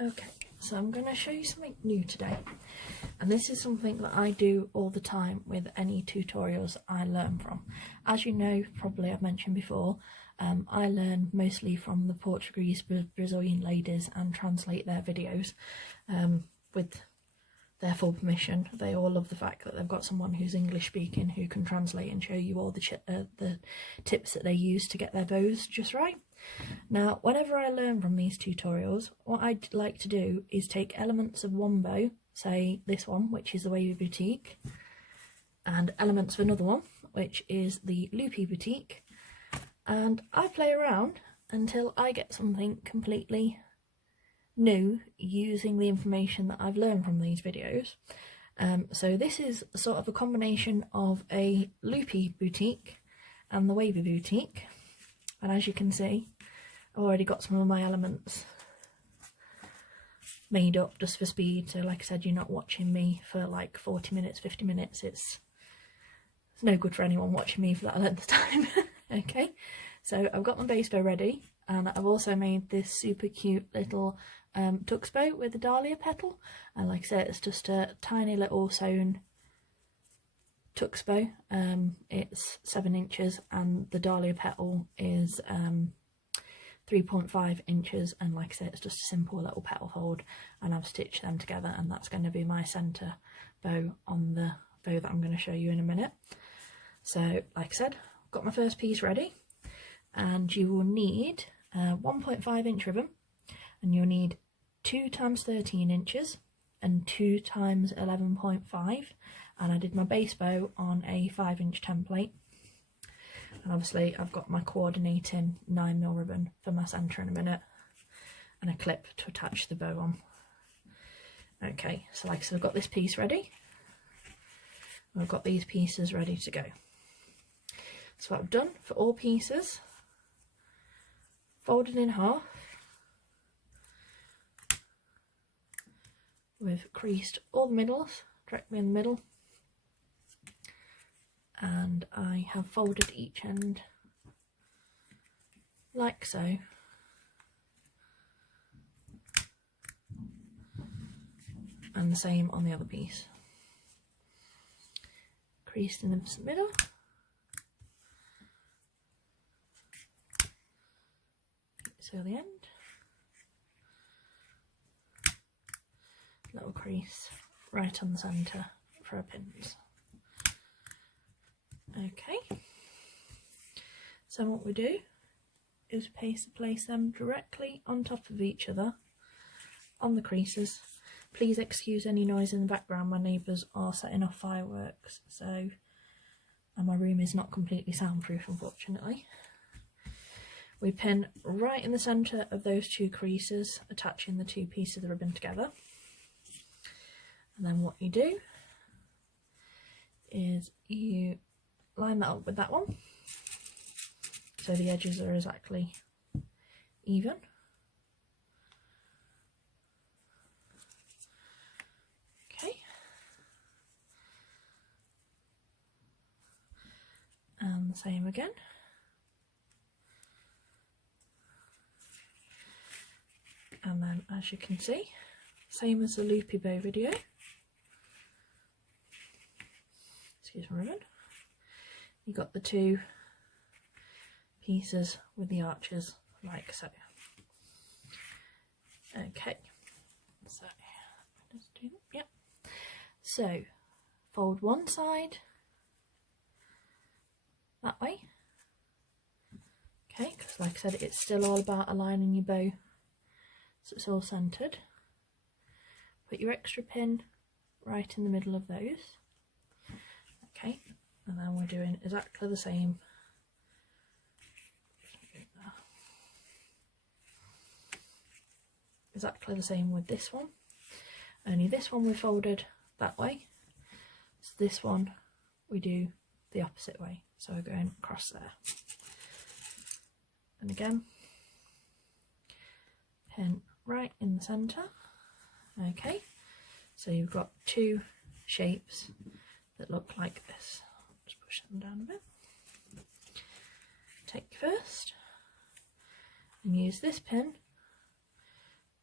Okay, so I'm going to show you something new today, and this is something that I do all the time with any tutorials I learn from. As you know, probably I've mentioned before, I learn mostly from the Portuguese Brazilian ladies and translate their videos with their full permission. They all love the fact that they've got someone who's English speaking who can translate and show you all the tips that they use to get their bows just right. Now, whenever I learn from these tutorials, what I'd like to do is take elements of one bow, say this one, which is the Wavy Boutique, and elements of another one, which is the Loopy Boutique, and I play around until I get something completely new using the information that I've learned from these videos. So this is sort of a combination of a Loopy Boutique and the Wavy Boutique, and as you can see, I've already got some of my elements made up just for speed. So like I said, you're not watching me for like 40 minutes, 50 minutes. It's no good for anyone watching me for that length of time. Okay, so I've got my base bow ready, and I've also made this super cute little tux bow with a dahlia petal, and like I said, it's just a tiny little sewn tux bow. It's 7 inches and the dahlia petal is 3.5 inches, and like I said, it's just a simple little petal fold, and I've stitched them together, and that's going to be my centre bow on the bow that I'm going to show you in a minute. So like I said, I've got my first piece ready, and you will need 1.5 inch ribbon, and you'll need 2 times 13 inches and 2 times 11.5, and I did my base bow on a 5-inch template, and obviously I've got my coordinating 9mm ribbon for my centre in a minute, and a clip to attach the bow on. Okay, so like I said, I've got this piece ready, and I've got these pieces ready to go. So what I've done for all pieces, folded in half, we've creased all the middles directly in the middle, and I have folded each end like so, and the same on the other piece. Creased in the middle, so the end, little crease right on the centre for our pins. Okay, so what we do is place them directly on top of each other on the creases. Please excuse any noise in the background, my neighbours are setting off fireworks, so, and my room is not completely soundproof unfortunately. We pin right in the centre of those 2 creases, attaching the 2 pieces of the ribbon together, and then what you do is you line that up with that one so the edges are exactly even. Okay, and the same again. And then, as you can see, same as the loopy bow video, excuse my ribbon, you got the 2 pieces with the arches like so. Okay, so just do that. Yep. So fold one side that way. Okay, because like I said, it's still all about aligning your bow so it's all centred. Put your extra pin right in the middle of those. Okay, and then we're doing exactly the same. Exactly the same with this one, only this one we folded that way, so this one we do the opposite way, so we're going across there, and again pin right in the centre. Okay, so you've got 2 shapes that look like this. Just push them down a bit. Take your first and use this pin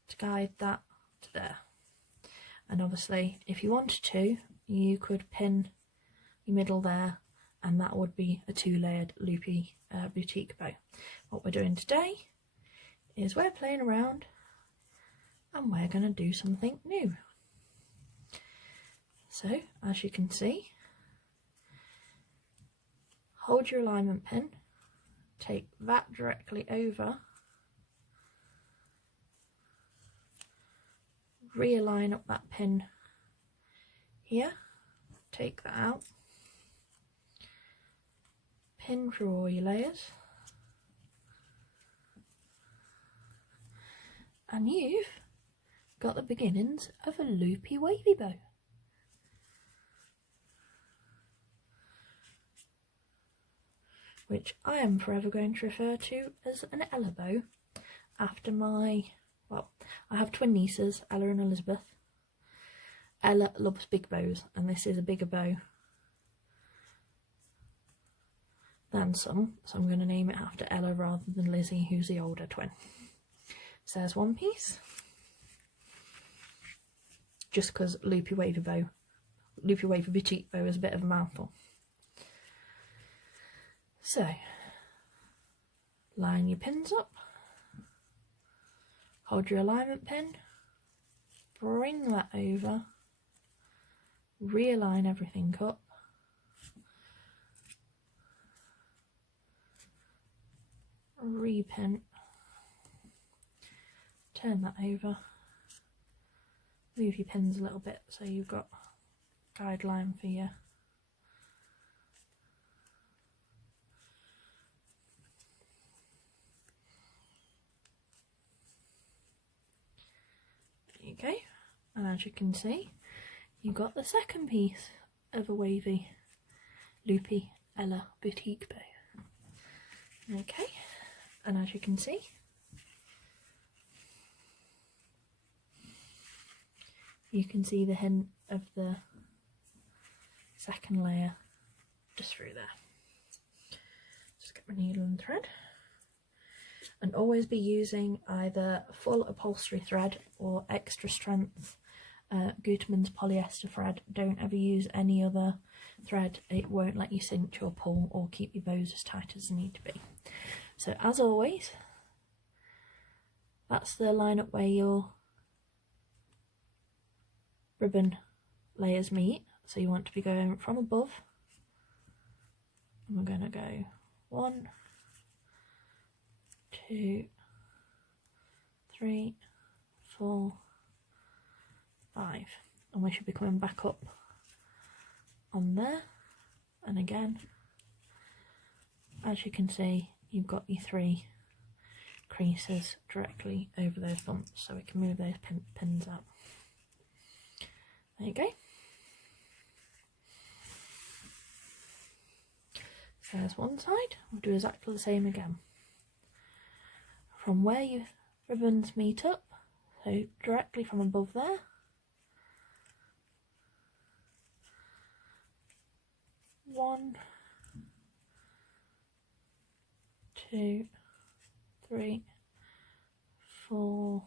to guide that to there. And obviously if you wanted to, you could pin your middle there, and that would be a 2-layered loopy boutique bow. What we're doing today is we're playing around and we're going to do something new. So as you can see, hold your alignment pin, take that directly over, realign up that pin here, take that out, pin through all your layers, and you've got the beginnings of a loopy wavy bow. Which I am forever going to refer to as an Ella bow, after my, well, I have twin nieces, Ella and Elizabeth. Ella loves big bows, and this is a bigger bow than some, so I'm going to name it after Ella rather than Lizzie, who's the older twin. So there's one piece, just because loopy wavy boutique bow is a bit of a mouthful. So, line your pins up, hold your alignment pin, bring that over, realign everything up, repin, turn that over, move your pins a little bit so you've got guideline for your okay, and as you can see, you've got the second piece of a wavy loopy Ella boutique bow. Okay, and as you can see, you can see the hint of the second layer just through there. Just get my needle and thread. And always be using either full upholstery thread or extra strength Gutermann's polyester thread. Don't ever use any other thread, it won't let you cinch or pull or keep your bows as tight as they need to be. So as always, that's the line up where your ribbon layers meet, so you want to be going from above, and we're going to go 1, 2, 3, 4, 5, and we should be coming back up on there, and again, as you can see, you've got your 3 creases directly over those bumps, so we can move those pins out. There you go. So there's one side, we'll do exactly the same again. From where your ribbons meet up, so directly from above there, one, 2, 3, 4,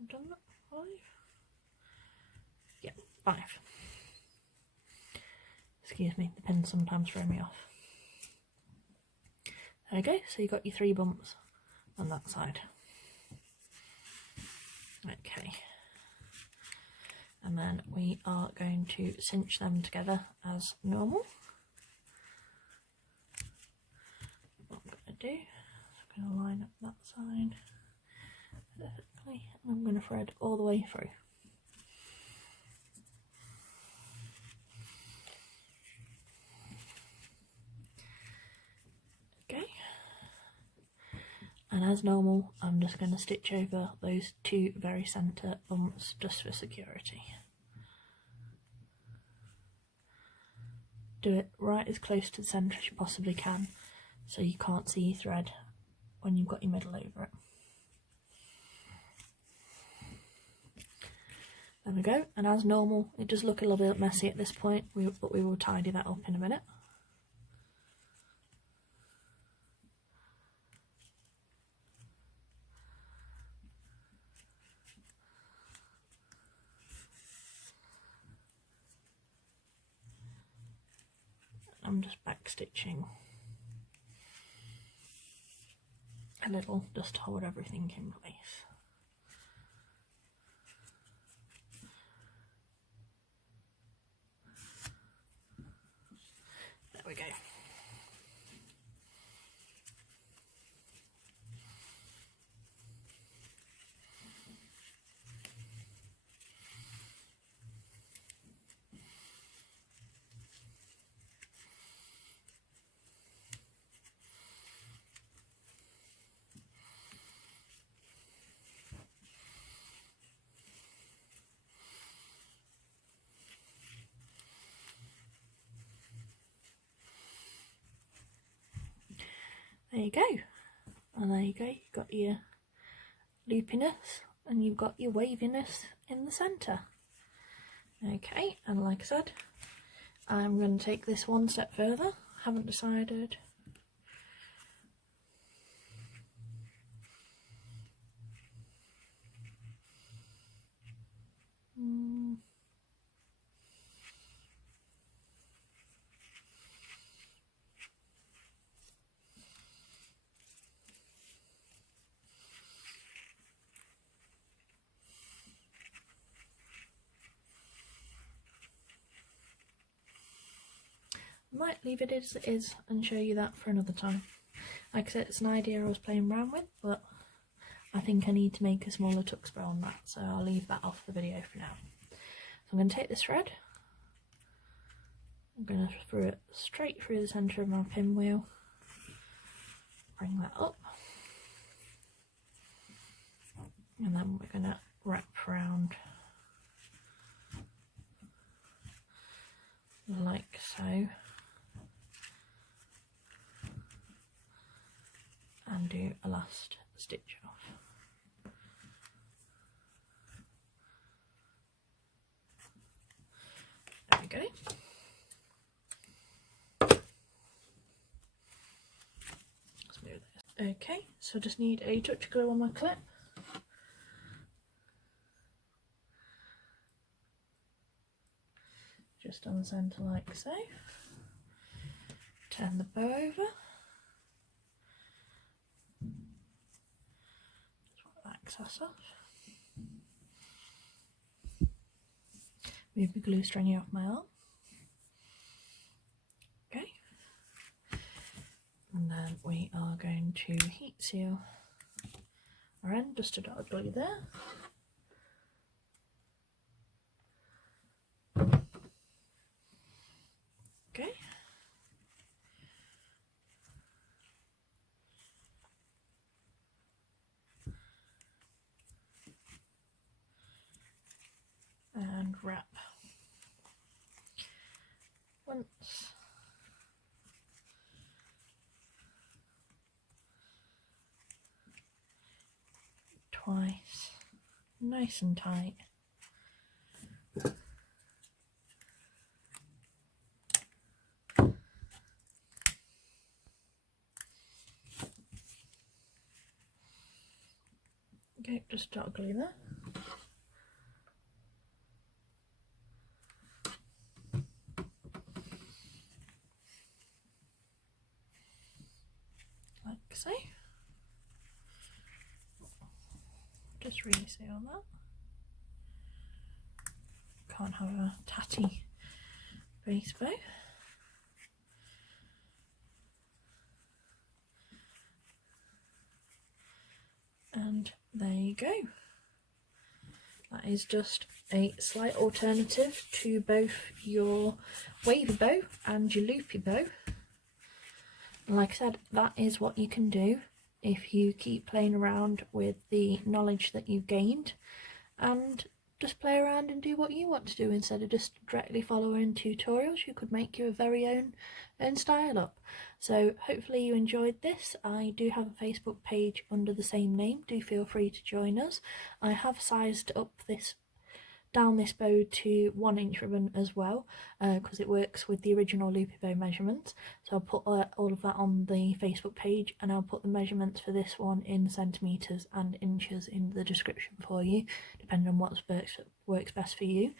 I've done that, 5, yeah, 5. Excuse me, the pins sometimes throw me off. There we go, so you've got your 3 bumps on that side. Okay, and then we are going to cinch them together as normal. What I'm going to do is I'm going to line up that side perfectly, and I'm going to thread all the way through. And as normal, I'm just going to stitch over those 2 very centre bumps just for security. Do it right as close to the centre as you possibly can, so you can't see your thread when you've got your middle over it. There we go, and as normal, it does look a little bit messy at this point, but we will tidy that up in a minute. I'm just back stitching a little just to hold everything in place. There we go. There you go, and there you go, you've got your loopiness and you've got your waviness in the centre. Okay, and like I said, I'm going to take this one step further. Haven't decided. Might leave it as it is and show you that for another time. Like I said, it's an idea I was playing around with, but I think I need to make a smaller tuck spray on that, so I'll leave that off the video for now. So I'm going to take this thread, I'm going to throw it straight through the centre of my pinwheel, bring that up, and then we're going to wrap around like so. And do a last stitch off. There we go. Smooth this. Okay, so I just need a touch of glue on my clip. Just on the centre like so. Turn the bow over. Excess off. Move the glue stringy off my arm. Okay. And then we are going to heat seal our end, just a dot of glue there. Okay. And wrap once, twice, nice and tight. Okay, just dot glue there. Like so. Just reseal that. Can't have a tatty base bow. And there you go. That is just a slight alternative to both your wavy bow and your loopy bow. And like I said, that is what you can do if you keep playing around with the knowledge that you've gained, and just play around and do what you want to do instead of just directly following tutorials. You could make your very own style up. So hopefully you enjoyed this. I do have a Facebook page under the same name, do feel free to join us. I have sized up down this bow to 1-inch ribbon as well, because it works with the original loopy bow measurements. So I'll put all of that on the Facebook page, and I'll put the measurements for this one in centimetres and inches in the description for you, depending on what works best for you.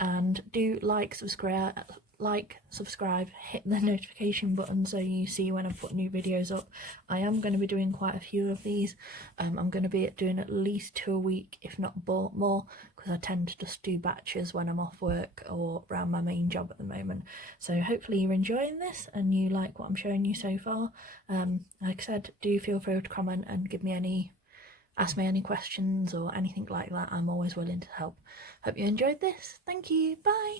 And do like, subscribe, like, subscribe, hit the notification button so you see when I put new videos up. I am going to be doing quite a few of these. I'm going to be doing at least 2 a week, if not more, because I tend to just do batches when I'm off work or around my main job at the moment. So hopefully you're enjoying this and you like what I'm showing you so far. Like I said, do feel free to comment and ask me any questions or anything like that. I'm always willing to help. Hope you enjoyed this. Thank you. Bye.